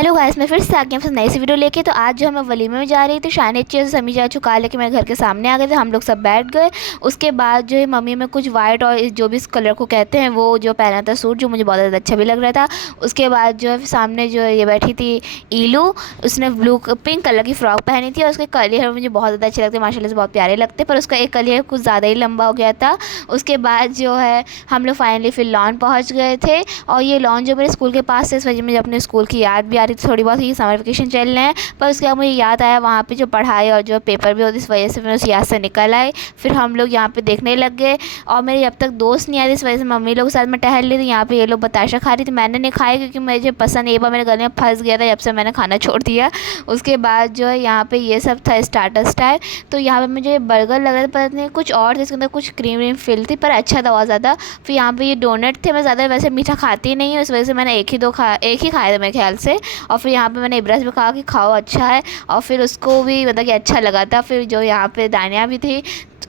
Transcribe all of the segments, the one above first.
Hello guys, मैं फिर से आ गई आपसे नई सी वीडियो लेके। तो आज जो हम वलीमे में जा रही थी, शानी अच्छी से समी जा चुका लेके मेरे घर के सामने आ गए थे। हम लोग सब बैठ गए। उसके बाद जो है मम्मी में कुछ वाइट और जो भी इस कलर को कहते हैं वो जो पहना था सूट, जो मुझे बहुत ज़्यादा अच्छा भी लग रहा था। उसके बाद जो है सामने जो है ये बैठी थी ईलू। उसने पिंक कलर की फ़्रॉक पहनी थी और उसके कलियर मुझे बहुत ज़्यादा अच्छे लगते, माशाल्लाह से बहुत प्यारे लगते, पर उसका एक कलियर कुछ ज़्यादा ही लंबा हो गया था। उसके बाद जो है हम लोग फाइनली फिर लॉन पहुँच गए थे। और ये लॉन जो मेरे स्कूल के पास है, इस वजह मुझे अपने स्कूल की याद भी आ रही थी थोड़ी बहुत। ये समर वेकेशन चल रहे हैं, पर उसके बाद मुझे याद आया वहाँ पे जो पढ़ाई और जो पेपर भी होती, इस वजह से मैं उस याद से निकल आई। फिर हम लोग यहाँ पे देखने लग गए और मेरे अब तक दोस्त नहीं आए थे, इस वजह से मम्मी लोग के साथ में टहल रही थी। यहाँ पे ये लोग बताशा खा रही थी, मैंने नहीं खाई क्योंकि मुझे पसंद, एक बार मेरे गले में फंस गया था, जब से मैंने खाना छोड़ दिया। उसके बाद जो है यहाँ पे ये सब था स्टार्टर स्टाइल। तो यहाँ पे मुझे बर्गर लग रहा था, पता नहीं कुछ और थे, इसके अंदर कुछ क्रीम व्रीम फिल थी, पर अच्छा था बहुत ज़्यादा। फिर यहाँ पे ये डोनट थे। मैं ज़्यादा वैसे मीठा खाती नहीं हूँ, इस वजह से मैंने एक ही खाया था मेरे ख्याल से। और फिर यहाँ पे मैंने इब्राज भी कहा कि खाओ अच्छा है, और फिर उसको भी मतलब कि अच्छा लगा था। फिर जो यहाँ पे दानिया भी थी।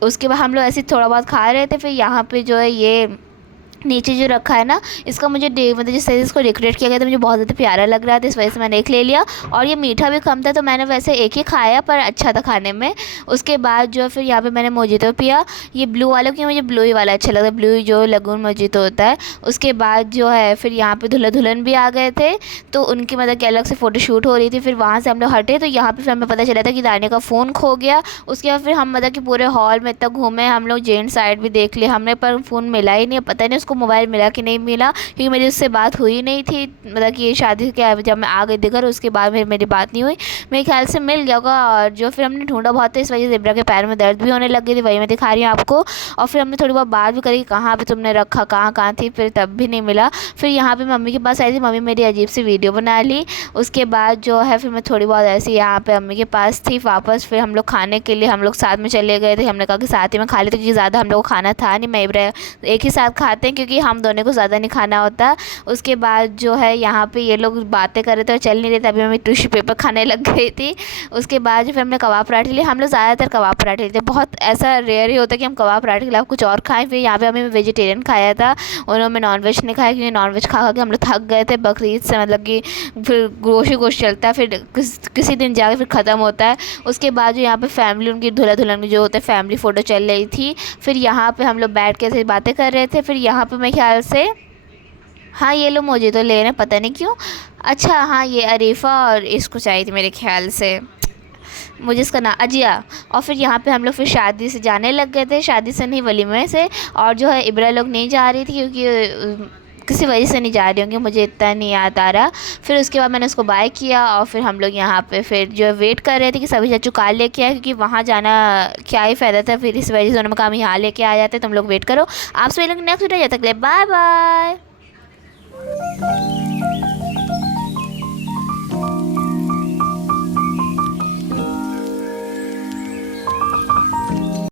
उसके बाद हम लोग ऐसे थोड़ा बहुत खा रहे थे। फिर यहाँ पे जो है ये नीचे जो रखा है ना, इसका मुझे मतलब जिस तरीके से इसको डेकोरेट किया गया था मुझे बहुत ज़्यादा प्यारा लग रहा था, इस वजह से मैंने एक ले लिया। और ये मीठा भी कम था, तो मैंने वैसे एक ही खाया, पर अच्छा था खाने में। उसके बाद जो फिर यहाँ पे मैंने मोजितो पिया, ये ब्लू वाला, क्योंकि मुझे ब्लू ही वाला अच्छा लगता है, ब्लू जो लगून मोजितो होता है। उसके बाद जो है फिर यहाँ पे दूल्हा दुल्हन भी आ गए थे, तो उनकी मतलब कि अलग से फ़ोटोशूट हो रही थी। फिर वहाँ से हम लोग हटे, तो यहाँ पर फिर हमें पता चला था कि दानिया का फ़ोन खो गया। उसके बाद फिर हम मतलब कि पूरे हॉल में तक घूमे, हम लोग जेंट्स साइड भी देख लिया हमने, पर फ़ोन मिला ही नहीं। पता नहीं उसको मोबाइल मिला कि नहीं मिला, क्योंकि मेरी उससे बात हुई नहीं थी, मतलब कि ये शादी के जब मैं आ गई थी घर, उसके बाद मेरी बात नहीं हुई। मेरे ख्याल से मिल गया होगा। और जो फिर हमने ढूंढा बहुत है, इस वजह से ज़ेबरा के पैर में दर्द भी होने लग गई थी, वही मैं दिखा रही हूँ आपको। और फिर हमने थोड़ी बहुत बात भी करी, कहाँ पे तुमने रखा, कहाँ कहाँ थी, फिर तब भी नहीं मिला। फिर यहाँ पे मम्मी के पास आई थी, मम्मी मेरी अजीब सी वीडियो बना ली। उसके बाद जो है फिर मैं थोड़ी बहुत ऐसी यहाँ पे मम्मी के पास थी वापस। फिर हम लोग खाने के लिए हम लोग साथ में चले गए थे। हमने कहा कि साथ ही में खा लेते, क्योंकि ज़्यादा हम लोग को खाना था नहीं, मैं इब्रा एक ही साथ खाते हैं, क्योंकि हम दोनों को ज़्यादा नहीं खाना होता। उसके बाद जो है यहाँ पे ये लोग बातें कर रहे थे और चल नहीं रहे थे, अभी मैं टिश्यू पेपर खाने लग गई थी। उसके बाद जो फिर हमने कबाब पराठे लिए, हम लोग ज़्यादातर कबाब पराठे लेते, बहुत ऐसा रेयर ही होता है कि हम कबाब पराठे के अलावा कुछ और खाएं। फिर यहाँ पे हमें वेजिटेरियन खाया था, उन्होंने नॉनवेज नहीं खाया, क्योंकि नॉनवेज खा के हम लोग थक गए थे बकरीद से, मतलब कि फिर गोश्त चलता है, फिर किसी दिन जाके फिर ख़त्म होता है। उसके बाद जो यहाँ पे फैमिली उनकी दूल्हा दुल्हन की जो होता है फैमिली फ़ोटो चल रही थी। फिर यहाँ पे हम लोग बैठ के ऐसे बातें कर रहे थे। फिर यहाँ पे मेरे ख्याल से हाँ ये लो मुझे तो ले रहे हैं, पता नहीं क्यों। अच्छा हाँ, ये अरीफ़ा और इसको चाहिए थी मेरे ख्याल से, मुझे इसका नाम अजिया। और फिर यहाँ पे हम लोग फिर शादी से जाने लग गए थे, शादी से नहीं वलीमे से। और जो है इब्रा लोग नहीं जा रही थी, क्योंकि किसी वजह से नहीं जा रही होंगी, मुझे इतना नहीं याद आ रहा। फिर उसके बाद मैंने उसको बाय किया और फिर हम लोग यहाँ पे फिर जो है वेट कर रहे थे कि सभी चाचू कार लेके आए, क्योंकि वहाँ जाना क्या ही फ़ायदा था। फिर इस वजह से उन्होंने कहा हम यहाँ लेके आ जाते, तुम लोग वेट करो। आप सभी लोग नेक्स्ट वीडियो, जब तक ले बाय बाय।